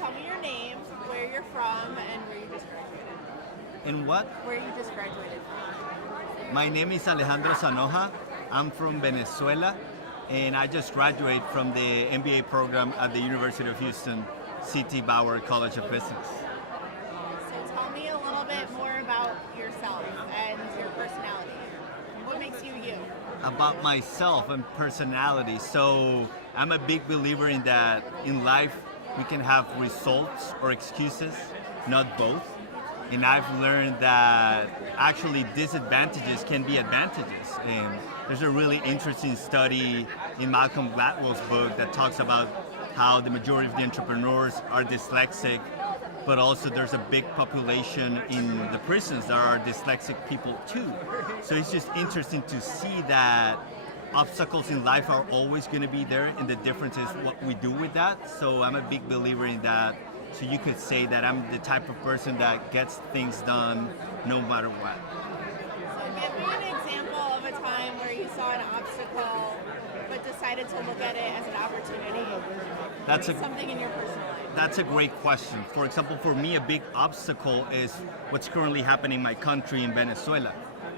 tell me your name, where you're from, and where you just graduated. In what? Where you just graduated from. My name is Alejandro. I'm from Venezuela, and I just graduated from the MBA program at the University of Houston, C.T. Bauer College of Business. So tell me a little bit more about yourself and your personality. What makes you you? About myself and personality. So I'm a big believer in that in life we can have results or excuses, not both. And I've learned that actually disadvantages can be advantages. And there's a really interesting study in Malcolm Gladwell's book that talks about how the majority of the entrepreneurs are dyslexic, but also there's a big population in the prisons that are dyslexic people too. So it's just interesting to see that obstacles in life are always going to be there, and the difference is what we do with that. So I'm a big believer in that. So you could say that I'm the type of person that gets things done no matter what. So give me an example of a time where you saw an obstacle but decided to look at it as an opportunity. That's something in your personal life. That's a great question. For example, for me, a big obstacle is what's currently happening in my country, in Venezuela.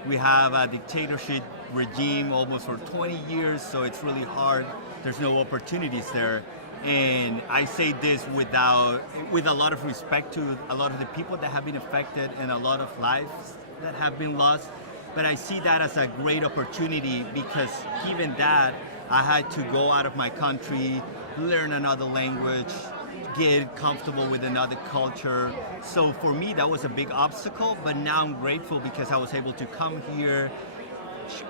We have a dictatorship regime almost for 20 years, so it's really hard. There's no opportunities there. And I say this with a lot of respect to a lot of the people that have been affected and a lot of lives that have been lost. But I see that as a great opportunity because given that, I had to go out of my country, learn another language, get comfortable with another culture. So for me, that was a big obstacle, but now I'm grateful because I was able to come here,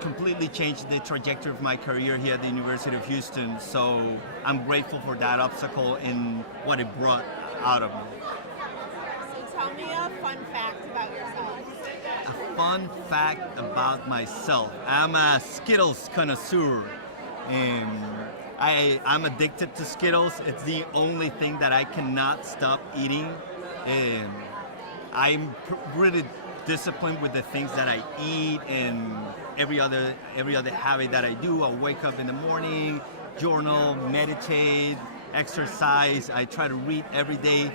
completely change the trajectory of my career here at the University of Houston. So I'm grateful for that obstacle and what it brought out of me. So tell me a fun fact about yourself. A fun fact about myself. I'm a Skittles connoisseur. And I'm addicted to Skittles. It's the only thing that I cannot stop eating. And I'm really disciplined with the things that I eat and every other habit that I do. I wake up in the morning, journal, meditate, exercise. I try to read every day.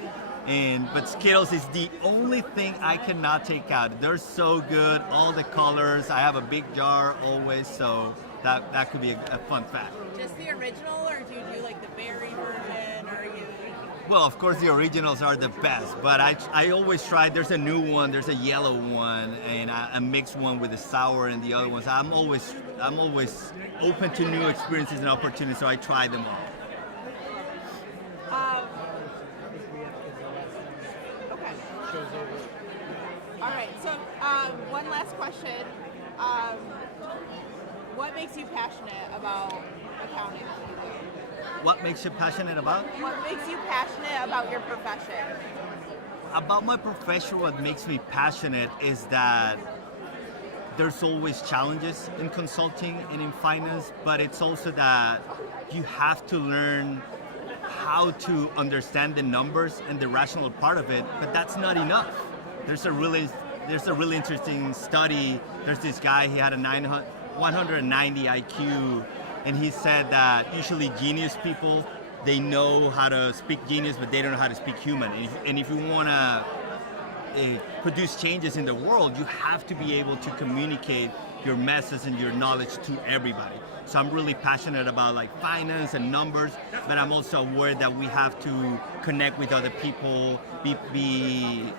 But Skittles is the only thing I cannot take out. They're so good, all the colors. I have a big jar always, so that could be a fun fact. Just the original, or do you do like the berry version, or you? Well, of course the originals are the best, but I always try. There's a new one, there's a yellow one, and a mixed one with the sour and the other ones. I'm always open to new experiences and opportunities, so I try them all. Okay. All right. So one last question. What makes you passionate about accounting? What makes you passionate about? What makes you passionate about your profession? About my profession, what makes me passionate is that there's always challenges in consulting and in finance, but it's also that you have to learn how to understand the numbers and the rational part of it, but that's not enough. There's a really interesting study. There's this guy, he had a 190 IQ, and he said that usually genius people, they know how to speak genius, but they don't know how to speak human. And if you want to produce changes in the world, you have to be able to communicate your message and your knowledge to everybody. So I'm really passionate about like finance and numbers, but I'm also aware that we have to connect with other people, be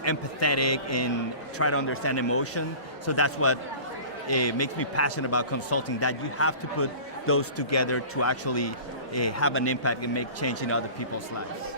empathetic, and try to understand emotion. So that's what makes me passionate about consulting, that you have to put those together to actually have an impact and make change in other people's lives.